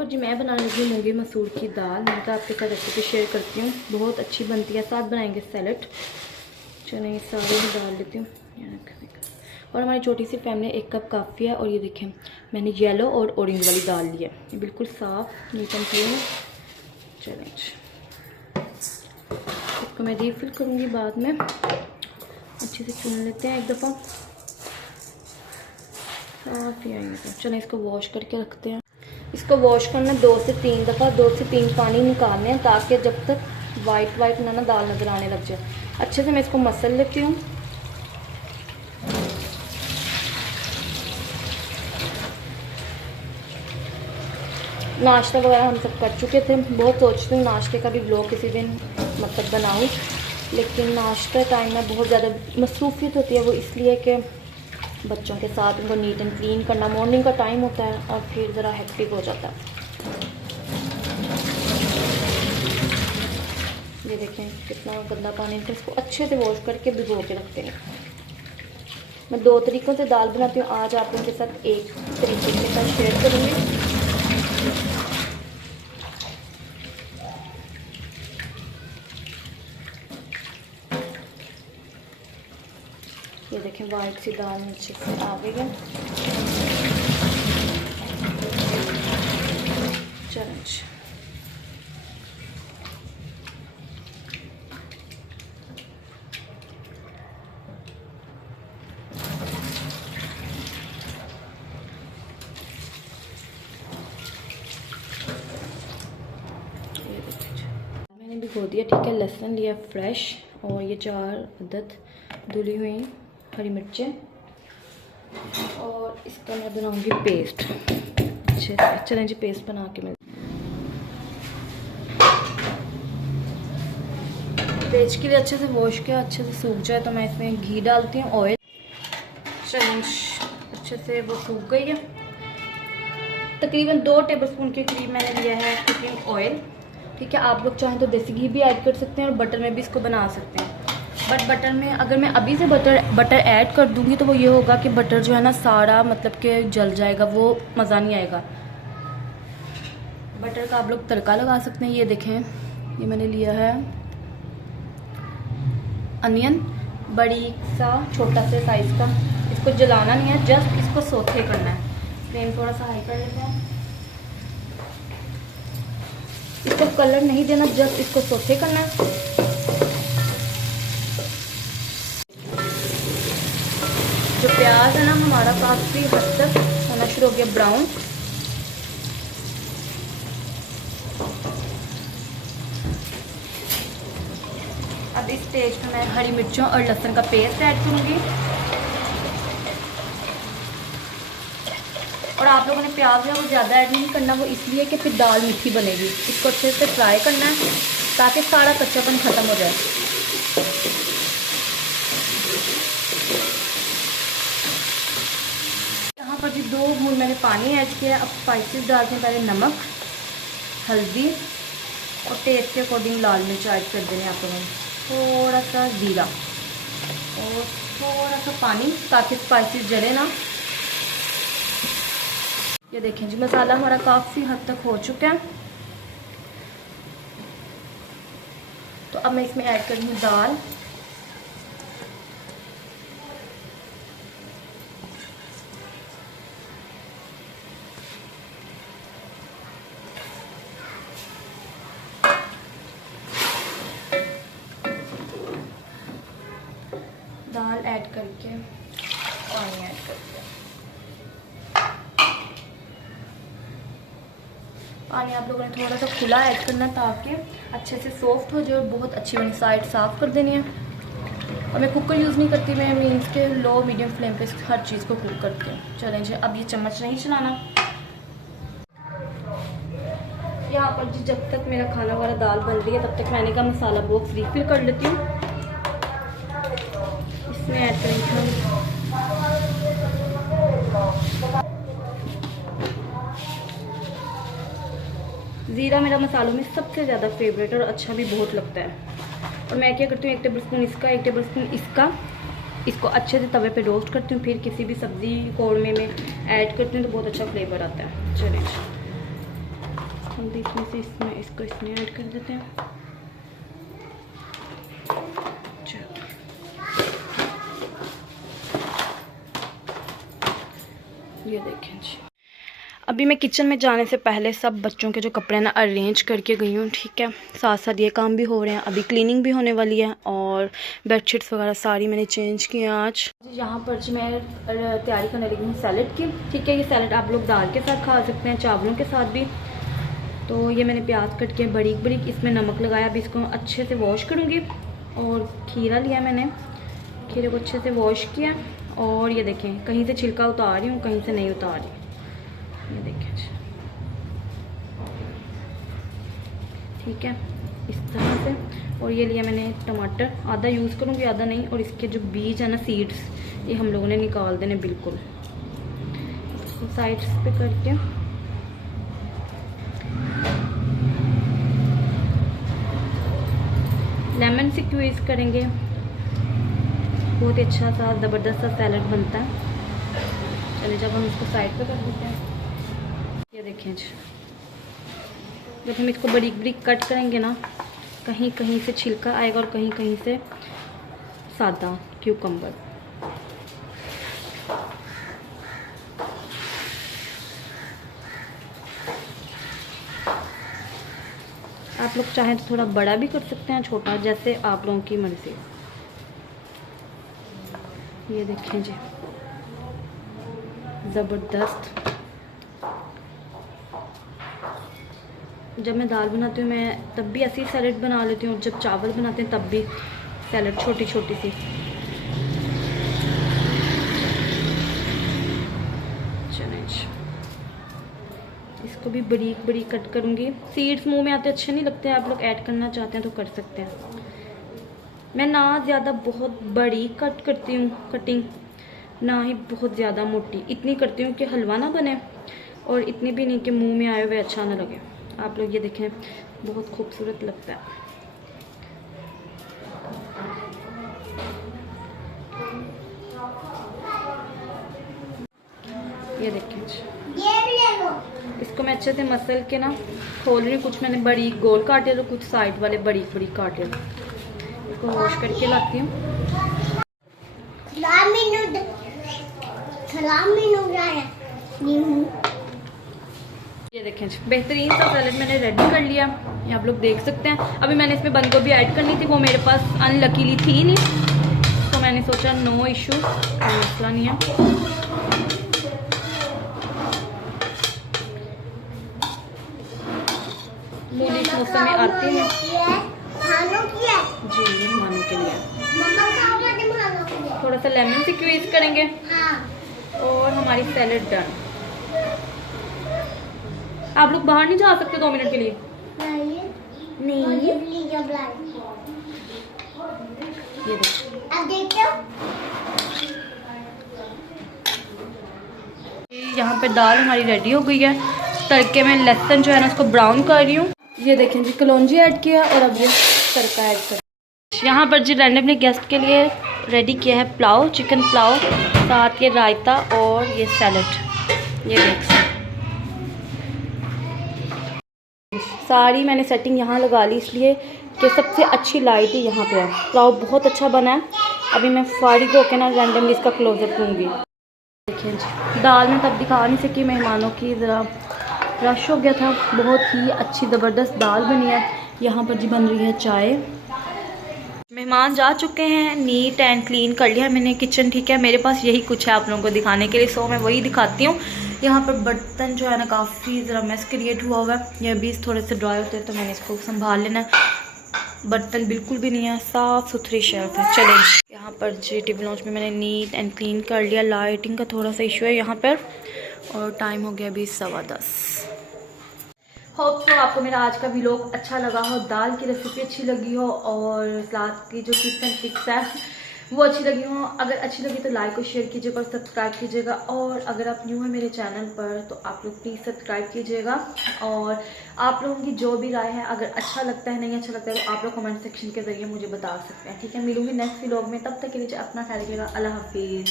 पर जी मैं बनाने लगी मूंगी मसूर की दाल। मैं तो आपके साथ रेसिपी शेयर करती हूँ, बहुत अच्छी बनती है। साथ बनाएंगे सैलेड। चलिए सारे ही डाल लेती हूँ। और हमारी छोटी सी फैमिली 1 कप काफ़ी है। और ये देखें मैंने येलो और ऑरेंज वाली दाल ली है, ये बिल्कुल साफ़ नीट एंड क्लीन। चलें इसको मैं रीफिल करूँगी बाद में। अच्छे से चुन लेते हैं एक दफ़ा, साफ ही आएगा। चलें इसको वॉश करके रखते हैं। इसको वॉश करना 2 से 3 दफ़ा, 2 से 3 पानी निकालने हैं ताकि जब तक वाइट ना दाल नज़र आने लग जाए। अच्छे से मैं इसको मसल लेती हूँ। नाश्ता वगैरह हम सब कर चुके थे। बहुत सोचती हूँ नाश्ते का भी व्लॉग किसी दिन मतलब बनाऊँ, लेकिन नाश्ता टाइम में बहुत ज़्यादा मसरूफियत होती है। वो इसलिए कि बच्चों के साथ उनको नीट एंड क्लीन करना, मॉर्निंग का टाइम होता है और फिर ज़रा हेक्टिक हो जाता है। ये देखें कितना गंदा पानी है, इसको अच्छे से वॉश करके भिगो के रखते हैं। मैं 2 तरीक़ों से दाल बनाती हूँ, आज आप लोगों के साथ एक तरीके के साथ शेयर करूँगी। ये देखें वाइट सी दाल नीचे से आ गई है। चलें मैंने भिगो दिया, ठीक है। लहसुन लिया फ्रेश और ये 4 अदद धुली हुई हरी मिर्चें, और इसका मैं बनाऊंगी पेस्ट अच्छे से। चलें जी पेस्ट बना के मैं पेस्ट के लिए अच्छे से वॉश किया, अच्छे से सूख जाए तो मैं इसमें घी डालती हूँ, ऑयल। चलें अच्छे से वो सूख गई है। तकरीबन 2 टेबलस्पून के करीब मैंने लिया है कुकिंग ऑयल, ठीक है। आप लोग चाहें तो देसी घी भी ऐड कर सकते हैं और बटर में भी इसको बना सकते हैं। बट बटर में अगर मैं अभी से बटर ऐड कर दूंगी तो वो ये होगा कि बटर जो है ना सारा मतलब कि जल जाएगा, वो मज़ा नहीं आएगा। बटर का आप लोग तड़का लगा सकते हैं। ये देखें ये मैंने लिया है अनियन, बड़ी सा छोटा से साइज़ का। इसको जलाना नहीं है, जस्ट इसको सोथे करना है। फ्लेम थोड़ा सा हाई कर लेते हैं। इसको कलर नहीं देना, जस्ट इसको सोथे करना है। जो प्याज है ना हमारा काफ़ी हद तक होना शुरू हो गया ब्राउन। अब इस स्टेज पे मैं हरी मिर्चों और लहसुन का पेस्ट ऐड करूँगी। और आप लोगों ने प्याज है वो ज़्यादा ऐड नहीं करना, वो इसलिए कि फिर दाल मीठी बनेगी। इसको अच्छे से फ्राई करना है ताकि सारा कच्चापन ख़त्म हो जाए। यहाँ पर जी 2 बूंद मैंने पानी ऐड किया। अब स्पाइसेस डालते हैं, पहले नमक, हल्दी और टेस्ट के अकॉर्डिंग लाल मिर्च ऐड कर देंगे आप लोगों ने, थोड़ा सा ज़ीरा और थोड़ा सा पानी ताकि स्पाइसेस जले ना। ये देखें जी मसाला हमारा काफ़ी हद तक हो चुका है। तो अब मैं इसमें ऐड करूँगी दाल। दाल ऐड करके पानी ऐड करके पानी आप लोगों ने थोड़ा सा खुला ऐड करना ताकि अच्छे से सॉफ्ट हो जाए और बहुत अच्छी बनी। साइड साफ़ कर देनी है। और मैं कुकर यूज़ नहीं करती, मैं मीन्स के लो मीडियम फ्लेम पे हर चीज़ को कुक करती हूँ। चलें जी अब ये चम्मच नहीं चलाना। यहाँ पर जी जब तक मेरा खाना वाला दाल बन रही है तब तक मैंने का मसाला बॉक्स रिफिल कर लेती हूँ। इसमें ऐड करेंगे हम ज़ीरा। मेरा मसालों में सबसे ज़्यादा फेवरेट और अच्छा भी बहुत लगता है। और मैं क्या करती हूँ 1 टेबलस्पून इसका, 1 टेबलस्पून इसका, इसको अच्छे से तवे पे रोस्ट करती हूँ, फिर किसी भी सब्ज़ी कौरमे में ऐड करती हूँ तो बहुत अच्छा फ्लेवर आता है। चलिए जल्दी इसमें से इसको इसमें ऐड कर देते हैं। ये देखें जी। अभी मैं किचन में जाने से पहले सब बच्चों के जो कपड़े ना अरेंज करके गई हूँ, ठीक है। साथ साथ ये काम भी हो रहे हैं, अभी क्लीनिंग भी होने वाली है और बेडशीट्स वगैरह सारी मैंने चेंज की हैं आज। यहाँ पर जी मैं तैयारी करने लगी हूँ सैलेड की, ठीक है। ये सैलेड आप लोग दाल के साथ खा सकते हैं, चावलों के साथ भी। तो ये मैंने प्याज कट के बारीक बारीक, इसमें नमक लगाया। अभी इसको अच्छे से वॉश करूँगी। और खीरा लिया मैंने, खीरे को अच्छे से वॉश किया। और ये देखें, कहीं से छिलका उतार रही हूँ, कहीं से नहीं उतार रही। ये देखें, ठीक है, इस तरह से। और ये लिया मैंने टमाटर, आधा यूज़ करूँगी आधा नहीं। और इसके जो बीज है ना, सीड्स, ये हम लोगों ने निकाल देने बिल्कुल। साइड्स पे करके लेमन से स्क्वीज़ करेंगे, बहुत ही अच्छा सा ज़बरदस्त सा सैलड बनता है। चलिए जब हम इसको साइड पे कर देते हैं। ये देखें जी, जब हम इसको बारीक बारीक कट करेंगे ना, कहीं कहीं से छिलका आएगा और कहीं कहीं से सादा क्यूकम्बर। आप लोग चाहें तो थोड़ा बड़ा भी कर सकते हैं, छोटा, जैसे आप लोगों की मर्जी। ये देखें जी, ज़बरदस्त। जब मैं दाल बनाती हूँ मैं तब भी ऐसी सैलेड बना लेती हूँ, और जब चावल बनाते हैं तब भी सैलेड छोटी छोटी सी। चलिए इसको भी बारीक बारीक कट करूँगी। सीड्स मुंह में आते अच्छे नहीं लगते, आप लोग ऐड करना चाहते हैं तो कर सकते हैं। मैं ना ज़्यादा बहुत बड़ी कट करती हूँ कटिंग, ना ही बहुत ज़्यादा मोटी। इतनी करती हूँ कि हलवा ना बने, और इतनी भी नहीं कि मुंह में आए हुए अच्छा ना लगे। आप लोग ये देखें, बहुत खूबसूरत लगता है। ये देखें, इसको मैं अच्छे से मसल के ना खोल रही हूँ। कुछ मैंने बड़ी गोल काटे और कुछ साइड वाले बड़ी बड़ी काटे। इसको वॉश करके लाती हूँ। ये देखें, बेहतरीन सा सैलेड मैंने रेडी कर लिया, ये आप लोग देख सकते हैं। अभी मैंने इसमें बंद गोभी ऐड करनी थी, वो मेरे पास अनलकीली थी नहीं, तो मैंने सोचा नो इशू, कोई मसला नहीं है। मूली इस मौसम में आती है जी, मेहमानों के लिए। थोड़ा सा लेमन से स्क्वीज़ करेंगे और हमारी सैलेड डन। आप लोग बाहर नहीं जा सकते 2 मिनट के लिए? नहीं। ये देखो, यहाँ पे दाल हमारी रेडी हो गई है। तड़के में लहसुन जो है ना, उसको ब्राउन कर रही हूँ। ये देखें जी, कलौंजी ऐड किया और अब ये तड़का ऐड कर। यहाँ पर जी रैंडमली गेस्ट के लिए रेडी किया है पुलाव, चिकन पुलाव, साथ ये रायता और ये सैलेड। ये देख सकते, सारी मैंने सेटिंग यहाँ लगा ली, इसलिए कि सबसे अच्छी लाइट ही यहाँ पे है। पुलाव बहुत अच्छा बना है। अभी मैं फारिग होकर ना रैंडमली इसका क्लोजअप लूँगी। देखिए जी, दाल में तब दिखा नहीं सकी, मेहमानों की ज़रा रश हो गया था। बहुत ही अच्छी ज़बरदस्त दाल बनी है। यहाँ पर जी बन रही है चाय। मेहमान जा चुके हैं, नीट एंड क्लीन कर लिया मैंने किचन, ठीक है। मेरे पास यही कुछ है आप लोगों को दिखाने के लिए, सो मैं वही दिखाती हूँ। यहाँ पर बर्तन जो है ना, काफ़ी ज़रा मैस क्रिएट हुआ हुआ है। ये अभी थोड़े से ड्राई होते हैं तो मैंने इसको संभाल लेना है। बर्तन बिल्कुल भी नहीं है, साफ़ सुथरी शेल्फ है। चले, यहाँ पर जी टीवी लॉन्च में मैंने नीट एंड क्लीन कर लिया। लाइटिंग का थोड़ा सा इशू है यहाँ पर, और टाइम हो गया अभी 10:15। होप तो आपको मेरा आज का व्लॉग अच्छा लगा हो, दाल की रेसिपी अच्छी लगी हो, और सलाद की जो टिप्स एंड ट्रिक्स है वो अच्छी लगी हो। अगर अच्छी लगी तो लाइक और शेयर कीजिएगा और सब्सक्राइब कीजिएगा। और अगर आप न्यू हैं मेरे चैनल पर तो आप लोग प्लीज़ सब्सक्राइब कीजिएगा। और आप लोगों की जो भी राय है, अगर अच्छा लगता है नहीं अच्छा लगता है तो आप लोग कमेंट सेक्शन के ज़रिए मुझे बता सकते हैं, ठीक है। मिलूंगी नेक्स्ट व्लॉग में, तब तक के लिए अपना ख्याल रखिएगा। अल्लाह हाफिज़।